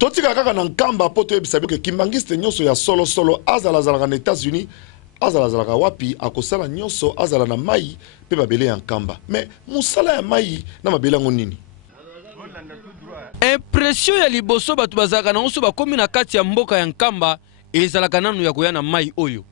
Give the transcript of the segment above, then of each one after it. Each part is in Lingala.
totika kaka na nkamba po toyebisa ke kimbangiste nyonso ya solo solo azala zalaka na États-Unis azala zalaka wapi akosala nyonso azala na mai pe babele ya nkamba mais musala ya mai na mabele yango nini impression ya liboso batu bazalaka na oso bakomi na kati ya mboka ya nkamba ezalaka nanu ya koya na mai oyo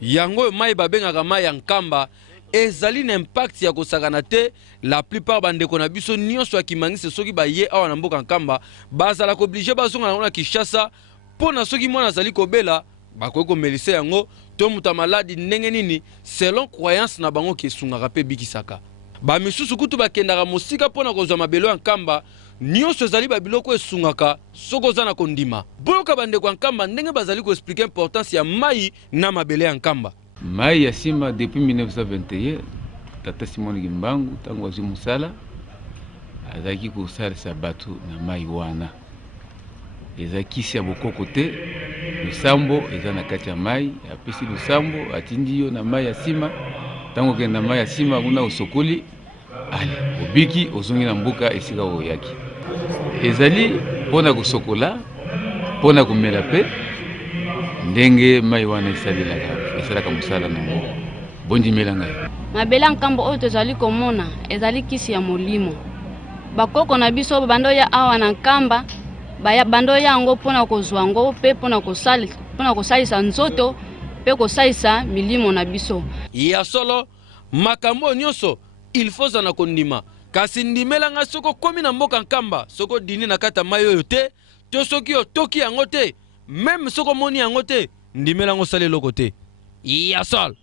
yango mai babengaka mai ya nkamba ezali na impact ya kosakana te. La plupart bandeko na biso nyonso ya kimangisi soki baye awa na mboka nkamba bazala ko oblige bazonga na Kinshasa pona soki mwana azali kobela bakoki komelisa yango to muta maladi ndenge nini selon croyance na bango kesungaka pe bikisaka ba misusu kutu bakendaka mosika pona kozwa mabelo ya nkamba nyonso ezali babiloko esungaka soko za na kondima boyoka bandeko ya nkamba ndenge bazali ko expliquer importance ya mai na mabele ya nkamba. Mai ya sima depuis 1921 tata Simon Gimbangu tangu azwi musala azaki kosalisa batu na mai wana ezakisi ya bokoko te lusambo eza na kati ya mai apesi lusambo atindi yo na mai ya sima tango kenda mai ya sima kuna osokoli ale obiki ozongi na mbuka esika oyaki ezali pona kosokola pona komela pe ndenge mai wana esalaka musala nango bondimela ngai mabela nkambo oyo tozali komona ezali kisi ya molimo bakoko na biso bando ya awa na nkamba baya bando yango pona kozwa ngo pe pona kosalisa nzoto pe kosalisa milimo na biso ya solo makambo nyonso il faut za na kondima kasi ndimela nga soko komi na mboka nkamba soko dini na kata mai oyo te to soki otoki yango te même soko moni yango te ndimela ngo sale loko te ya sol